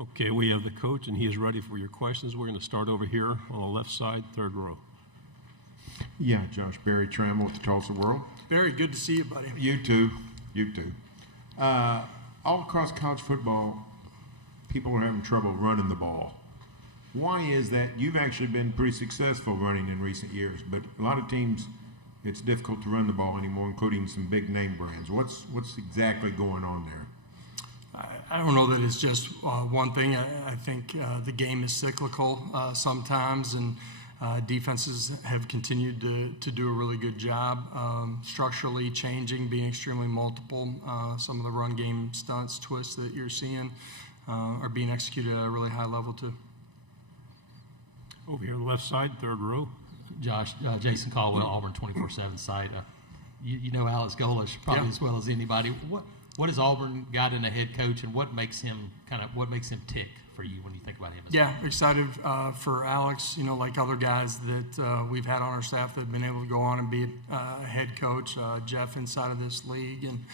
Okay, we have the coach, and he is ready for your questions. We're going to start over here on the left side, third row. Yeah, Josh Barry Trammell with the Tulsa World. Barry, good to see you, buddy. You too. All across college football, people are having trouble running the ball. Why is that? You've actually been pretty successful running in recent years, but a lot of teams, it's difficult to run the ball anymore, including some big name brands. What's exactly going on there? I don't know that it's just one thing. I think the game is cyclical sometimes, and defenses have continued to do a really good job structurally changing, being extremely multiple. Some of the run game stunts, twists that you're seeing are being executed at a really high level too. Over here on the left side, third row. Josh, Jason Caldwell, Auburn 24/7 site. You know Alex Golish probably as well as anybody. What has Auburn got in a head coach, and what makes him tick for you when you think about him? Excited for Alex. You know, like other guys that we've had on our staff that have been able to go on and be a head coach. Jeff inside of this league, and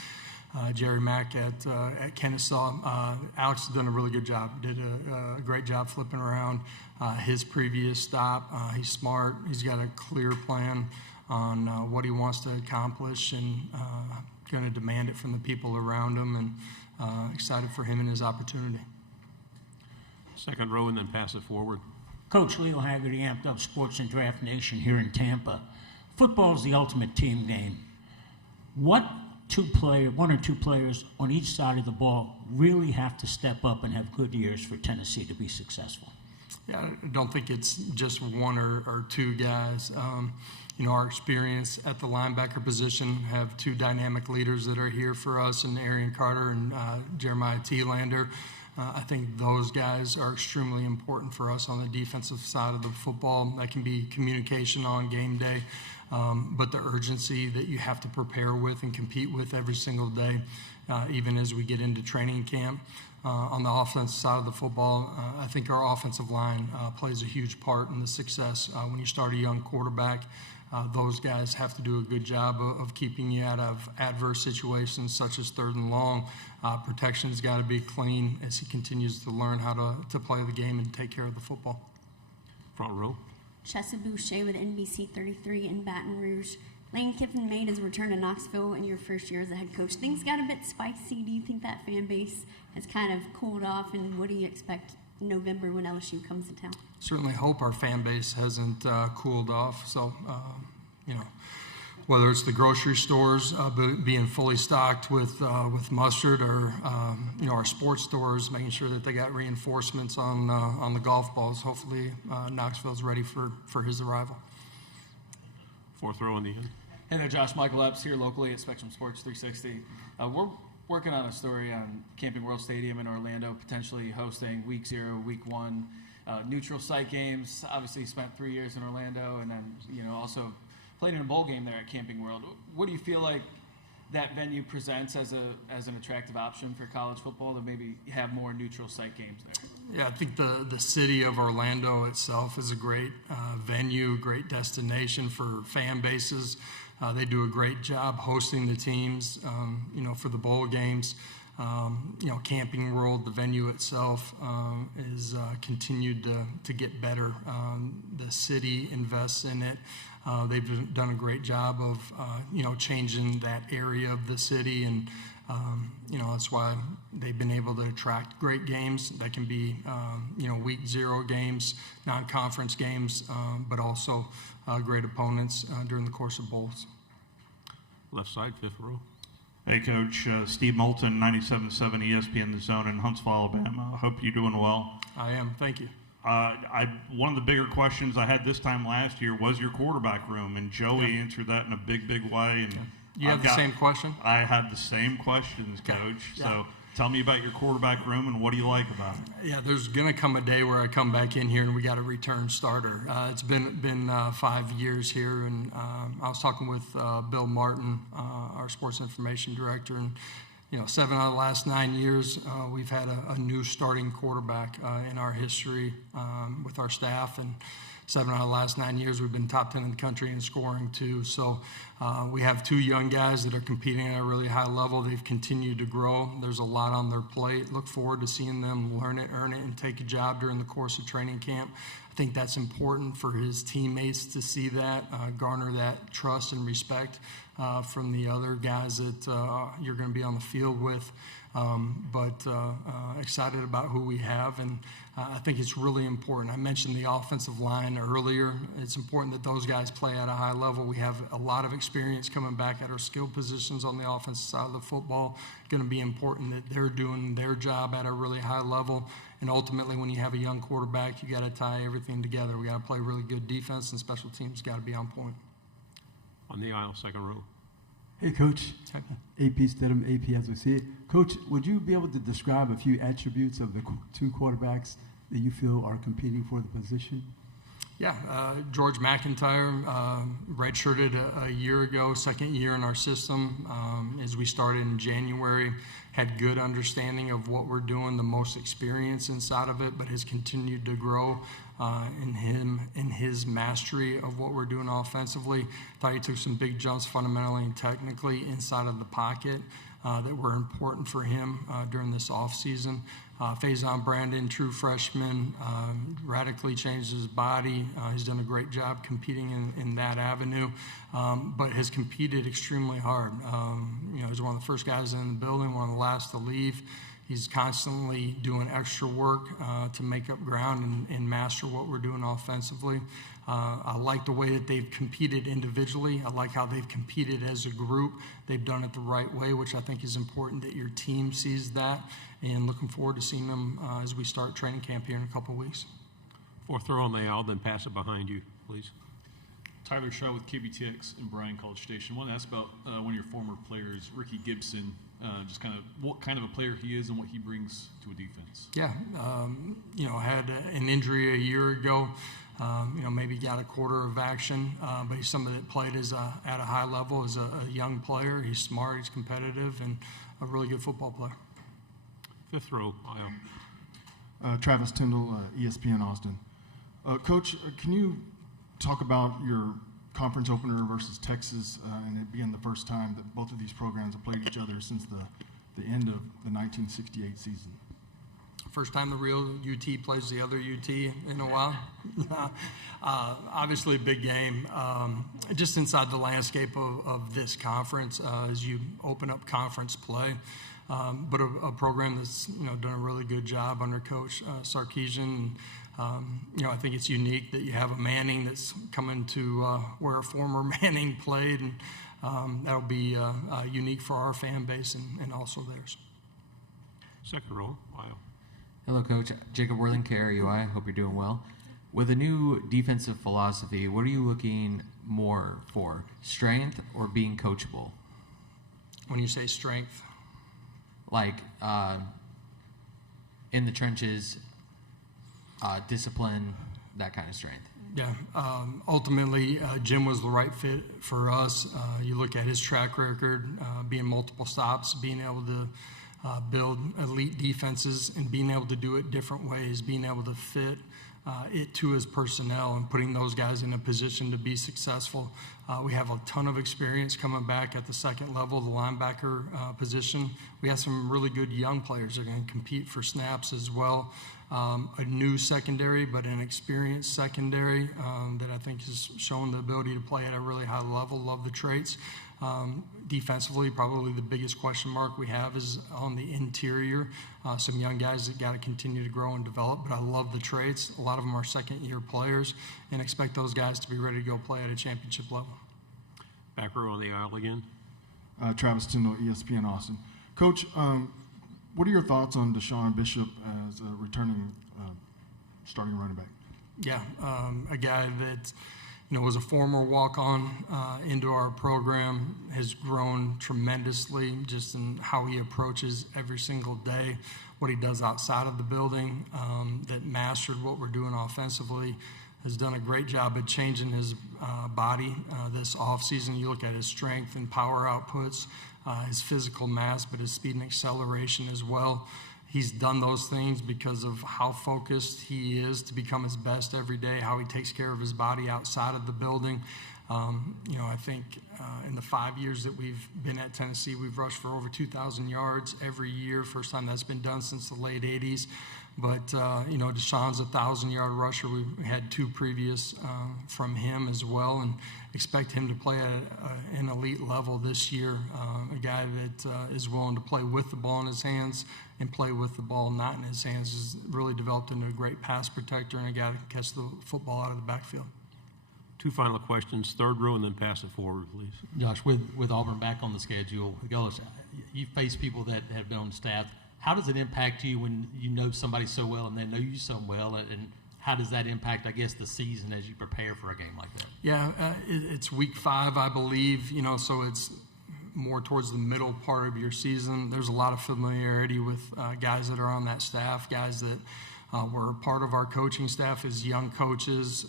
Jerry Mack at Kennesaw. Alex has done a really good job. Did a great job flipping around his previous stop. He's smart. He's got a clear plan on what he wants to accomplish, and going to demand it from the people around him, and excited for him and his opportunity. Second row, and then pass it forward. Coach Leo Haggerty, Amped Up Sports and Draft Nation here in Tampa. Football is the ultimate team game. What one or two players on each side of the ball really have to step up and have good years for Tennessee to be successful? Yeah, I don't think it's just one or two guys. You know, our experience at the linebacker position, have two dynamic leaders that are here for us, and Arian Carter and Jeremiah Thielander. I think those guys are extremely important for us on the defensive side of the football. That can be communication on game day, but the urgency that you have to prepare with and compete with every single day, even as we get into training camp. On the offensive side of the football, I think our offensive line plays a huge part in the success. When you start a young quarterback, those guys have to do a good job of keeping you out of adverse situations such as third and long. Protection's got to be clean as he continues to learn how to play the game and take care of the football. Front row. Chessa Boucher with NBC 33 in Baton Rouge. Lane Kiffin made his return to Knoxville in your first year as a head coach. Things got a bit spicy. Do you think that fan base has kind of cooled off, and what do you expect in November when LSU comes to town? Certainly hope our fan base hasn't cooled off. So, you know, whether it's the grocery stores being fully stocked with mustard, or you know, our sports stores making sure that they got reinforcements on the golf balls. Hopefully, Knoxville's ready for his arrival. Fourth row in the end. Hey there, Josh. Michael Epps here locally at Spectrum Sports 360. We're working on a story on Camping World Stadium in Orlando, potentially hosting Week 0, Week 1, neutral site games. Obviously, spent 3 years in Orlando, and then also played in a bowl game there at Camping World. What do you feel like that venue presents as an attractive option for college football to maybe have more neutral site games there? Yeah, I think the city of Orlando itself is a great venue, great destination for fan bases. They do a great job hosting the teams, for the bowl games. Camping World, the venue itself, is continued to get better. The city invests in it. They've done a great job of, changing that area of the city, and that's why they've been able to attract great games. That can be, Week 0 games, non-conference games, but also great opponents during the course of bowls. Left side, fifth row. Hey, Coach. Steve Moulton, 97.7 ESPN The Zone in Huntsville, Alabama. I hope you're doing well. I am. Thank you. One of the bigger questions I had this time last year was your quarterback room, and Joey answered that in a big, big way. And you have the same question? I have the same questions, Coach. Yeah. So tell me about your quarterback room and what do you like about it? Yeah, there's going to come a day where I come back in here and we got a return starter. It's been 5 years here, and I was talking with Bill Martin, our sports information director, and 7 out of the last 9 years, we've had a new starting quarterback in our history with our staff, and 7 out of the last 9 years, we've been top 10 in the country in scoring too. So we have 2 young guys that are competing at a really high level. They've continued to grow. There's a lot on their plate. Look forward to seeing them learn it, earn it, and take a job during the course of training camp. I think that's important for his teammates to see that, garner that trust and respect from the other guys that you're going to be on the field with. But excited about who we have, and I think it's really important. I mentioned the offensive line earlier. It's important that those guys play at a high level. We have a lot of experience coming back at our skill positions on the offensive side of the football. Going to be important that they're doing their job at a really high level. And ultimately, when you have a young quarterback, you got to tie everything together. We got to play really good defense, and special teams got to be on point. On the aisle, second row. Hey, Coach. AP Stidham, AP as we see it. Coach, would you be able to describe a few attributes of the 2 quarterbacks that you feel are competing for the position? Yeah, George McIntyre redshirted a year ago, second year in our system. As we started in January, had good understanding of what we're doing, the most experience inside of it, but has continued to grow in his mastery of what we're doing offensively. Thought he took some big jumps fundamentally and technically inside of the pocket that were important for him during this offseason. Faison Brandon, true freshman, radically changed his body. He's done a great job competing in that avenue, but has competed extremely hard. He's one of the first guys in the building, one of the last to leave. He's constantly doing extra work to make up ground and master what we're doing offensively. I like the way that they've competed individually. I like how they've competed as a group. They've done it the right way, which I think is important that your team sees that. And looking forward to seeing them as we start training camp here in a couple of weeks. Fourth row on the aisle, then pass it behind you, please. Tyler Shaw with KBTX in Bryan, College Station. I want to ask about one of your former players, Ricky Gibson, just kind of what kind of a player he is and what he brings to a defense. Yeah, had an injury a year ago. Maybe got a quarter of action, but he's somebody that played at a high level as a young player. He's smart, he's competitive, and a really good football player. Fifth row aisle. Travis Tyndall, ESPN Austin. Coach, can you talk about your conference opener versus Texas, and it being the first time that both of these programs have played each other since the end of the 1968 season? First time the real UT plays the other UT in a while. Obviously a big game. Just inside the landscape of this conference as you open up conference play. But a program that's done a really good job under Coach Sarkisian. I think it's unique that you have a Manning that's coming to where a former Manning played, and that'll be unique for our fan base and also theirs. Second row aisle. Hello, Coach. Jacob Worthing, KRUI. Hope you're doing well. With a new defensive philosophy, what are you looking more for, strength or being coachable? When you say strength? Like in the trenches, discipline, that kind of strength. Yeah, ultimately, Jim was the right fit for us. You look at his track record, being multiple stops, being able to build elite defenses and being able to do it different ways, being able to fit it to his personnel and putting those guys in a position to be successful. We have a ton of experience coming back at the second level, the linebacker position. We have some really good young players that are going to compete for snaps as well. A new secondary, but an experienced secondary that I think has shown the ability to play at a really high level. Love the traits. Defensively, probably the biggest question mark we have is on the interior. Some young guys that got to continue to grow and develop, but I love the traits. A lot of them are second-year players, and expect those guys to be ready to go play at a championship level. Back row on the aisle again. Travis Tyndall, ESPN Austin. Coach, what are your thoughts on Deshawn Bishop as a returning starting running back? Yeah, a guy that was a former walk-on into our program, has grown tremendously just in how he approaches every single day, what he does outside of the building, that mastered what we're doing offensively, has done a great job of changing his body this offseason. You look at his strength and power outputs, his physical mass, but his speed and acceleration as well. He's done those things because of how focused he is to become his best every day, how he takes care of his body outside of the building. I think in the 5 years that we've been at Tennessee, we've rushed for over 2,000 yards every year. First time that's been done since the late 80s. But, Deshawn's a 1,000-yard rusher. We had 2 previous from him as well, and expect him to play at an elite level this year. A guy that is willing to play with the ball in his hands and play with the ball not in his hands, has really developed into a great pass protector and a guy that can catch the football out of the backfield. 2 final questions, third row, and then pass it forward, please. Josh, with Auburn back on the schedule, you face people that have been on staff. How does it impact you when you know somebody so well and they know you so well, and how does that impact, I guess, the season as you prepare for a game like that? Yeah, it's week 5, I believe, so it's more towards the middle part of your season. There's a lot of familiarity with guys that are on that staff, guys that were part of our coaching staff as young coaches,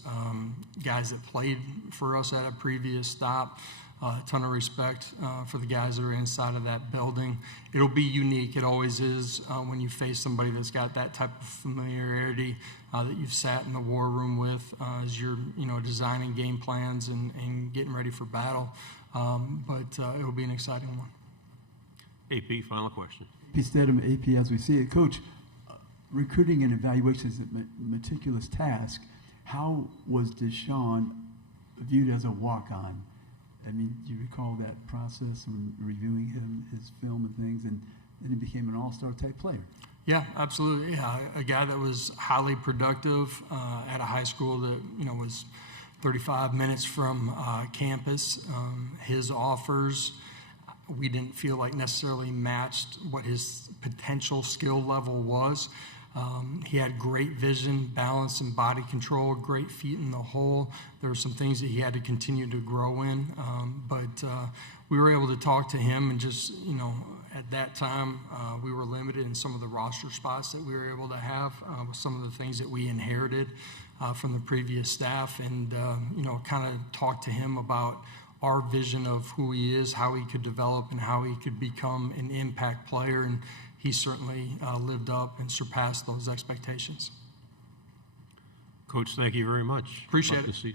guys that played for us at a previous stop. A ton of respect for the guys that are inside of that building. It'll be unique. It always is when you face somebody that's got that type of familiarity that you've sat in the war room with as you're designing game plans and getting ready for battle. But it'll be an exciting one. AP, final question. AP Stedham, AP as we see it. Coach, recruiting and evaluation is a meticulous task. How was Deshawn viewed as a walk-on? I mean, do you recall that process when reviewing his film and things, and then he became an all-star type player? Yeah, absolutely. Yeah, a guy that was highly productive at a high school that was 35 minutes from campus. His offers, we didn't feel like necessarily matched what his potential skill level was. He had great vision, balance, and body control, great feet in the hole. There were some things that he had to continue to grow in, but we were able to talk to him and just, at that time, we were limited in some of the roster spots that we were able to have with some of the things that we inherited from the previous staff, and, kind of talk to him about our vision of who he is, how he could develop, and how he could become an impact player. And he certainly lived up and surpassed those expectations. Coach, thank you very much. Appreciate Love it. to see you.